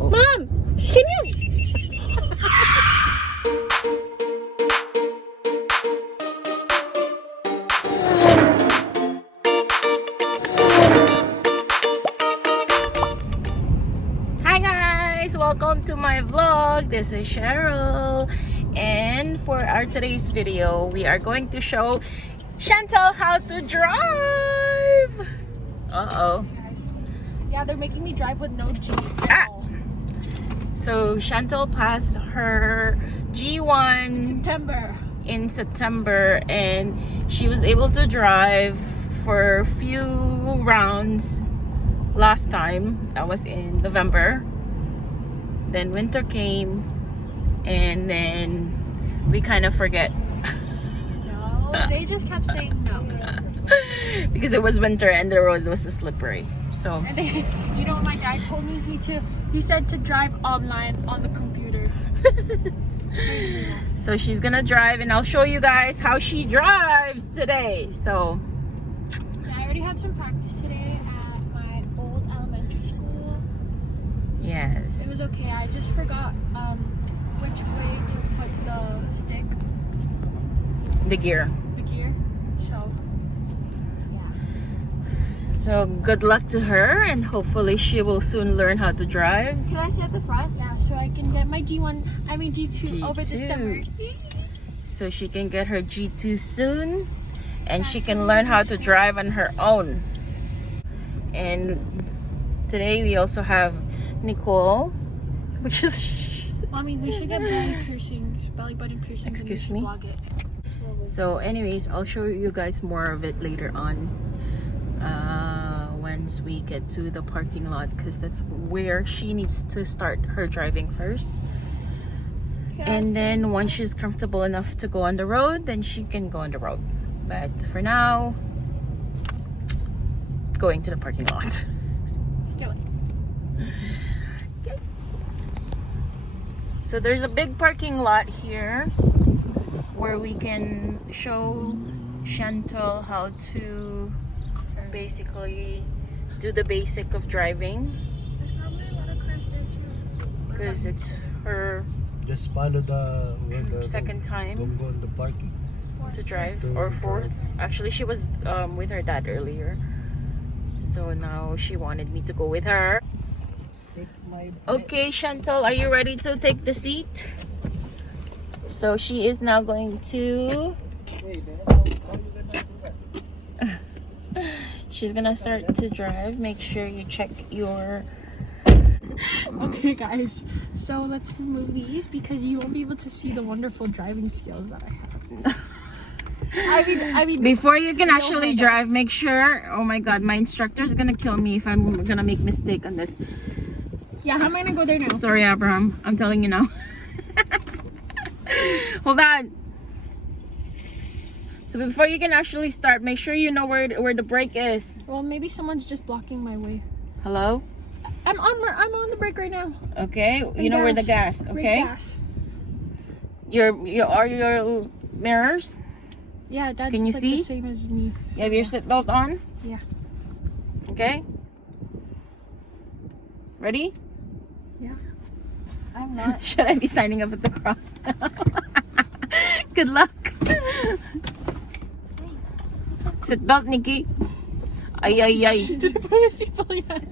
Uh-oh. Mom, can you? Hi guys, welcome to my vlog. This is Cheryl, and for our today's video we are going to show Chantelle how to drive. Uh-oh. Yeah, they're making me drive with no G at Ah. all. So Chantelle passed her G1 in September, and she was able to drive for a few rounds last time. That was in November. Then winter came, and then we kind of forget. No, they just kept saying no. Because it was winter and the road was slippery. So And they, you know what my dad told me? He said to drive online on the computer. so she's gonna drive, and I'll show you guys how she drives today. So Yeah, I already had some practice today at my old elementary school. It yes, was okay. I just forgot which way to put the stick, the gear. the gear. So yeah. So good luck to her, and hopefully she will soon learn how to drive. Can I sit at the front? Yeah, so I can get my G2 over the summer. So she can get her G2 soon, and she can learn how to drive on her own. And today we also have Nicole, which is Mommy, we should get belly button piercings. Excuse and we me? should vlog it. so anyways, I'll show you guys more of it later on, once we get to the parking lot, because that's where she needs to start her driving first. And then once she's comfortable enough to go on the road, then she can go on the road. But for now, going to the parking lot. Do it. Okay. So there's a big parking lot here where we can show Chantelle how to basically do the basic of driving, There's probably a lot of cars there too. because it's her Just follow the second time Don't go in the parking. to drive, or fourth. Actually, she was with her dad earlier, so now she wanted me to go with her. Okay, Chantelle, are you ready to take the seat? So she is now going to she's gonna start to drive. Make sure you check your Okay, guys. So let's remove these because you won't be able to see the wonderful driving skills that I have. I mean. before you can actually drive, make sure, oh my god, my instructor is gonna kill me if I'm gonna make mistake on this. Yeah, how am I gonna go there now? Sorry, Abraham, I'm telling you now. Hold on. So before you can actually start, make sure you know where the brake is. Well, maybe someone's just blocking my way. Hello? I'm on the brake right now. Okay, you And know where the gas, Brake okay? gas. Your mirrors? Yeah, that's Can you like see? the same as me. You have your seatbelt on? Yeah. Okay? Ready? Yeah. I'm not. Should I be signing up at the cross now? Good luck. Seatbelt, Nikki. Ay, ay, ay. She didn't put a seatbelt yet.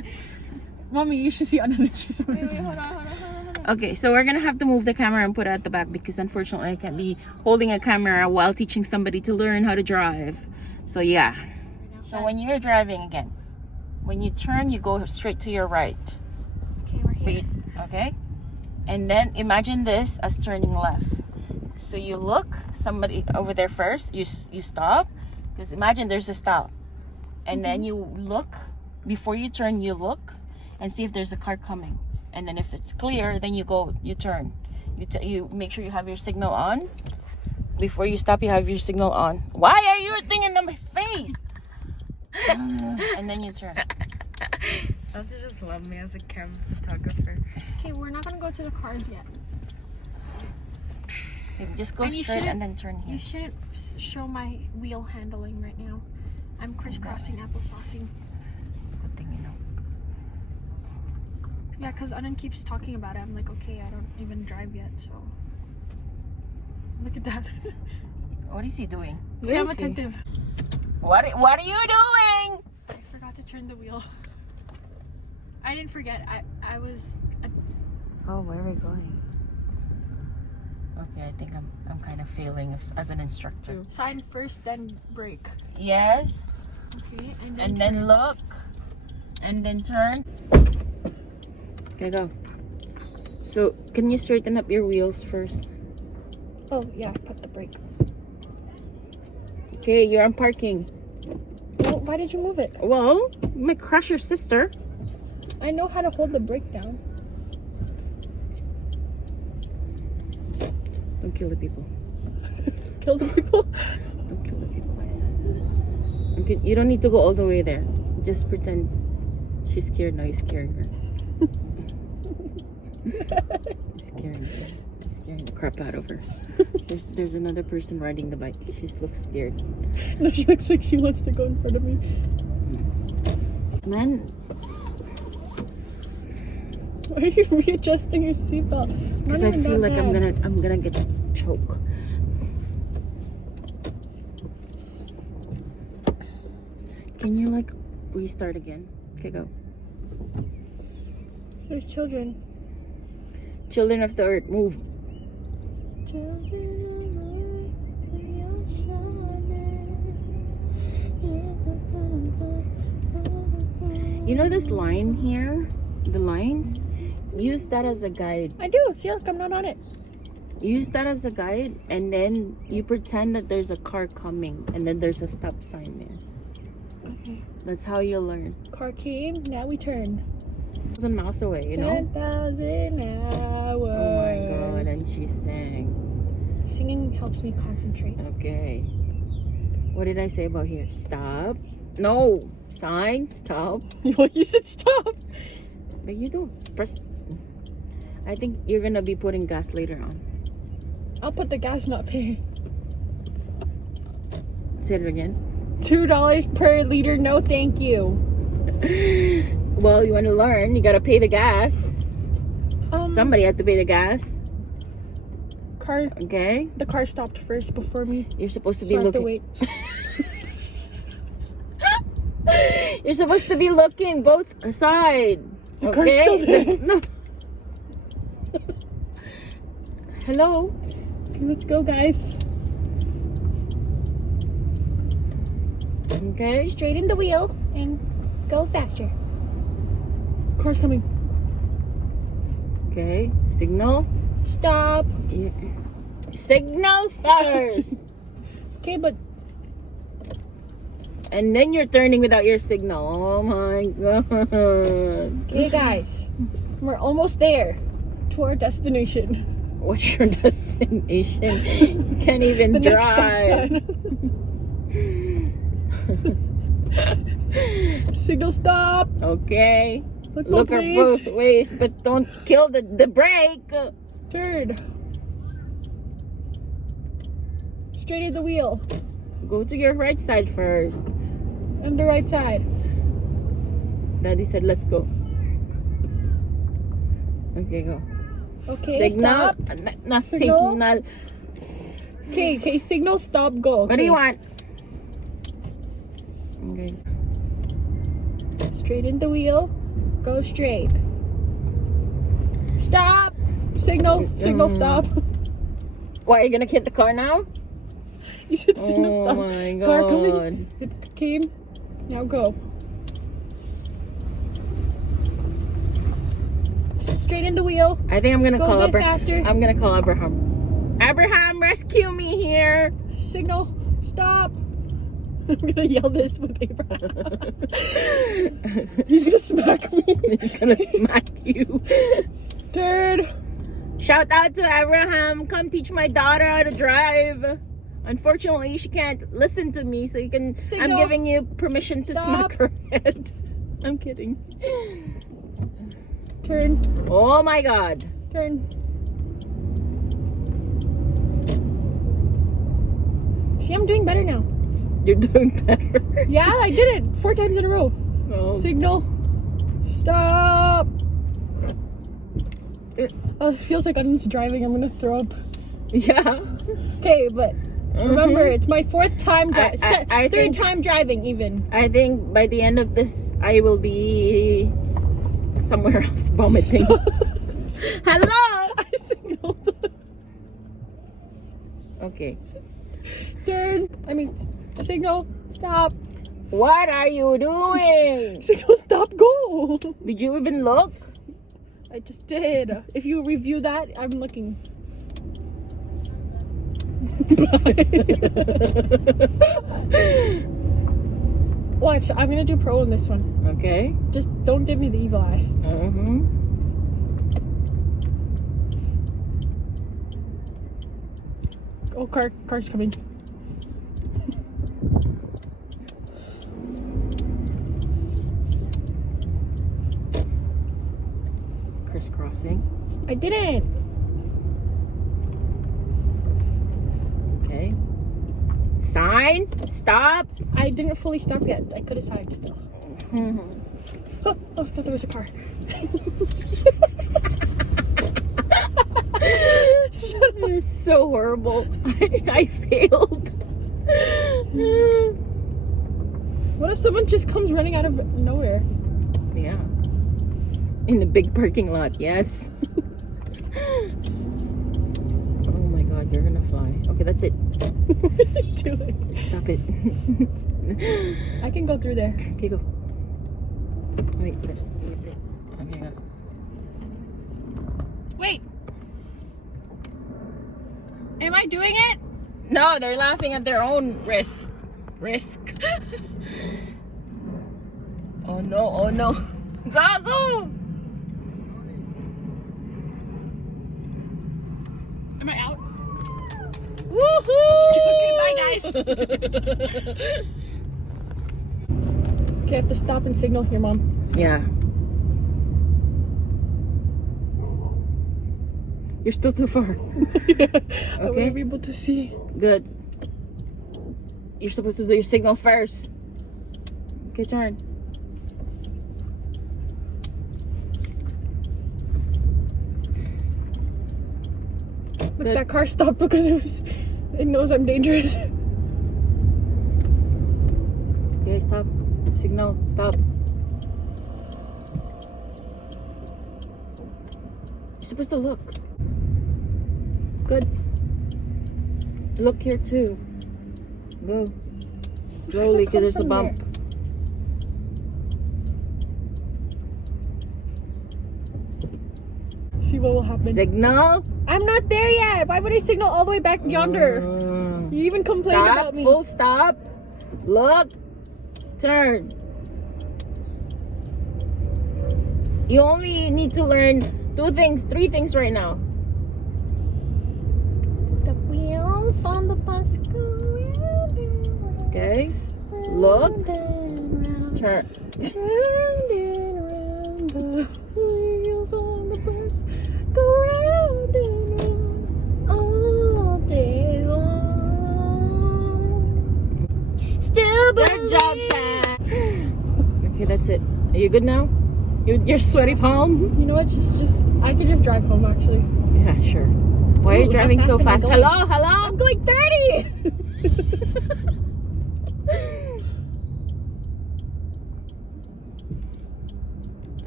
Mommy, you should see another she's Wait, hold on. Okay, so we're gonna have to move the camera and put it at the back, because unfortunately I can't be holding a camera while teaching somebody to learn how to drive. So yeah. So when you're driving again, when you turn, you go straight to your right. Okay, we're here. Okay? And then imagine this as turning left. So you look, somebody over there first, you stop, because imagine there's a stop. And then you look, before you turn, you look and see if there's a car coming. And then if it's clear, then you turn. You make sure you have your signal on. Before you stop, you have your signal on. Why are you thinking in my face? And then you turn. Don't you just love me as a camera photographer? Okay, we're not gonna go to the cars yet. Okay, just go And you straight shouldn't- and then turn here. You shouldn't show my wheel handling right now. I'm crisscrossing, applesaucing. Good thing you know. Yeah, because Anan keeps talking about it. I'm like, okay, I don't even drive yet, so. Look at that. What is he doing? See, I'm is he? attentive. What are you doing? I forgot to turn the wheel. I didn't forget. I was. Oh, where are we going? Okay, I think I'm kind of failing as an instructor. Sign first, then brake. Yes. Okay, And then look. And then turn. Okay, go. So, can you straighten up your wheels first? Oh yeah, put the brake. Okay, you're on parking. Well, why did you move it? Well, you might crush your sister. I know how to hold the brake down. Don't kill the people. Kill the people. Don't kill the people, I said. Okay, you don't need to go all the way there. Just pretend she's scared now. You're scaring her. You're scaring her. You're scaring the crap out of her. There's another person riding the bike. She looks scared. No, she looks like she wants to go in front of me. Man, Why are you readjusting your seatbelt? because I feel like I'm gonna get choke. Can you like restart again? Okay, go. There's children. Children of the earth, move. You know this line here? The lines? Use that as a guide. I do. See, look, I'm not on it. Use that as a guide, and then you pretend that there's a car coming, and then there's a stop sign there. Okay. That's how you learn. Car came. Now we turn. 1,000 miles away, you know? 10,000 hours. Oh my god, and she sang. Singing helps me concentrate. Okay. What did I say about here? Stop. No. Sign. Stop. Well, you said stop. But you don't press. I think you're gonna be putting gas later on. I'll put the gas, not pay. Say it again. $2 per liter. No, thank you. Well, you want to learn, you gotta pay the gas. Somebody had to pay the gas. Car. Okay. The car stopped first before me. You're supposed to So be I have to looking. wait. You're supposed to be looking both side. The car's still there. No. Hello. Okay, let's go, guys. Okay. Straighten the wheel and go faster. Car's coming. Okay. Signal. Stop. Yeah. Signal first. Okay, but And then you're turning without your signal. Oh my god. okay, guys, we're almost there to our destination. What's your destination? You can't even The next stop drive. sign. Signal stop. Okay. Look Look both her ways. both ways, but don't kill the brake. Turn. Straighten the wheel. Go to your right side first. On the right side. Daddy said, let's go. Okay, go. Okay, Signal. stop. Not Signal. signal. Okay, signal stop, go. What do you Okay. want? Okay. Straighten the wheel. Go straight. Stop. Signal. Signal stop. What, are you gonna hit the car now? You should signal Oh stop. my Car god. coming. It came. Now go. Straighten the wheel. I think I'm gonna Go call a bit Abraham. faster. I'm gonna call Abraham. Abraham, rescue me here. Signal. Stop. I'm gonna yell this with Abraham. He's gonna smack me. He's gonna smack you. Turn. Shout out to Abraham. Come teach my daughter how to drive. Unfortunately, she can't listen to me, so you can. Signal. I'm giving you permission to Stop. smack her head. I'm kidding. Turn. Oh my god. Turn. See, I'm doing better now. You're doing better. Yeah, I did it 4 times in a row. Oh. Signal. Stop. Oh, it feels like Onions driving. I'm gonna throw up. Yeah. Okay, but remember, it's my fourth time I third think- time driving even. I think by the end of this, I will be somewhere else vomiting. Hello. I signaled. Okay. Signal, stop. What are you doing? Signal, stop, go. Did you even look? I just did. If you review that, I'm looking. Watch, I'm gonna do pro on this one. Okay. Just don't give me the evil eye. Mm-hmm. Oh, car's coming. Crisscrossing. I didn't. Okay. Sign. Stop. I didn't fully stop yet. I could have signed still. Mhm. Oh, I thought there was a car. It's so horrible. I failed. What if someone just comes running out of nowhere? Yeah. In the big parking lot, yes. Oh my god, you're gonna fly. Okay, that's it. What are you doing? Stop it. I can go through there. Okay, go. Wait. Okay, go. Wait. Am I doing it? No, they're laughing at their own risk. Oh no, oh no. Go! Am I out? Woohoo! Okay, bye guys. Okay, I have to stop and signal here, Mom. Yeah. You're still too far. I Okay. want to be able to see. Good. You're supposed to do your signal first. Okay, turn. Look, Good. that car stopped because it knows I'm dangerous. Okay, stop. Signal. Stop. You're supposed to look. Good. Look here too. Go. Slowly, because there's a bump. See what will happen. Signal. I'm not there yet. Why would I signal all the way back yonder? You even complained Stop. about me. Full stop. Look. Turn. You only need to learn three things right now. The wheels on the bus go round and round. Okay. Look. Round and round. Turn. Round and round. The wheels on the bus go round and round all day long. Still Good job, Shan. Okay, that's it. Are you good now? Your sweaty palm? You know what? Just I could just drive home actually. Yeah, sure. Why are you Ooh, driving how so fast am I fast? going? Hello? I'm going 30.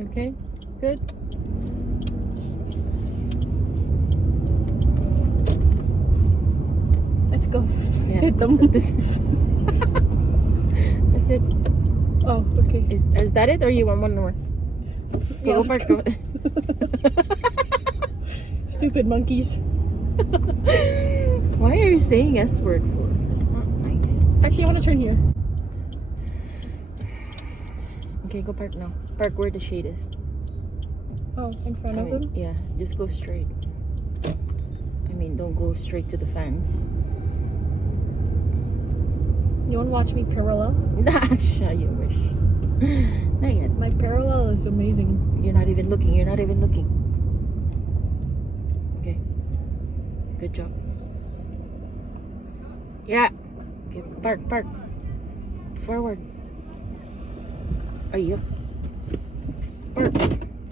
Okay, good. Let's go. Yeah, Hit them. That's it. Oh, okay. Is that it or you want one more? Yeah, Go let's first. go. Go. Stupid monkeys. Why are you saying S word for? It's not nice. Actually, I want to turn here. Okay, go park now. Park where the shade is. Oh, in front of them? Yeah, just go straight. I mean, don't go straight to the fence. You want to watch me parallel? Nah, sure you wish. Not yet. My parallel is amazing. You're not even looking. You're not even looking. Okay. Good job. Yeah. Okay, park. Forward. Oh, yep. Park.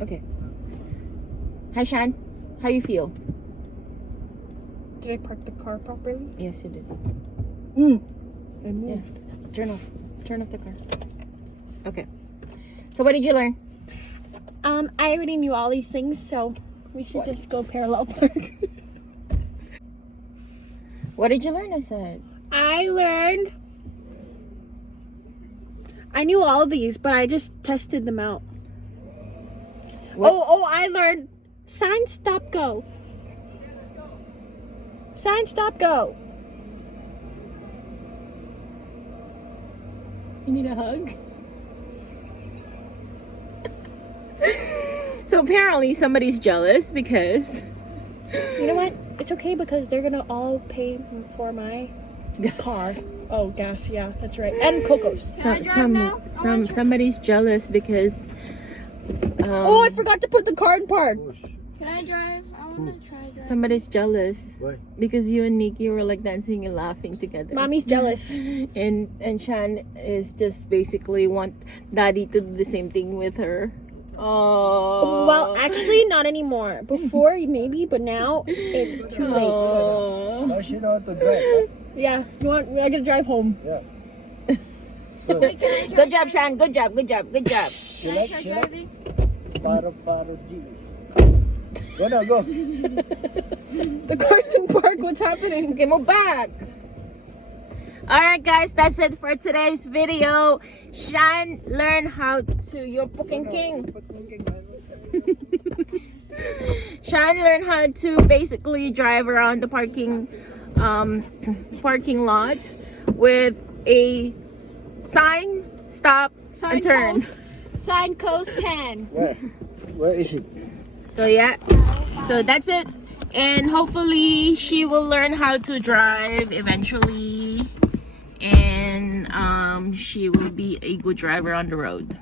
Okay. Hi, Shan. How you feel? Did I park the car properly? Yes, you did. I moved. Turn off the car. Okay. So what did you learn? I already knew all these things, so we should just go parallel park. What did you learn? I said. I knew all these, but I just tested them out. What? Oh, I learned sign, stop, go. Sign, stop, go. You need a hug? So apparently somebody's jealous because You know what? It's okay because they're gonna all pay for my car. Oh, gas, yeah, that's right. And Coco's. somebody's jealous because Oh, I forgot to put the car in park. Can I drive? I want to try drive. somebody's jealous Why? because you and Nikki were like dancing and laughing together. Mommy's jealous. And Shan is just basically want daddy to do the same thing with her. Oh. Well, actually, not anymore. Before, maybe, but now it's too late. Now she know how to drive, huh? Yeah, I gotta drive home. Yeah. Good job, Shan. Good job. She like Paro G. Go now, go. The car's in park. What's happening? Okay, move back. Alright guys, that's it for today's video. Shan learned how to, you're fucking king. Shan learned how to basically drive around the parking lot with a sign, stop, and turn. Sign coast 10. Where is it? So yeah, so that's it. And hopefully she will learn how to drive eventually. And she will be a good driver on the road.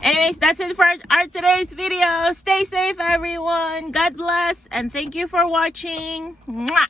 Anyways, that's it for our today's video. Stay safe, everyone. God bless, and thank you for watching. Mwah!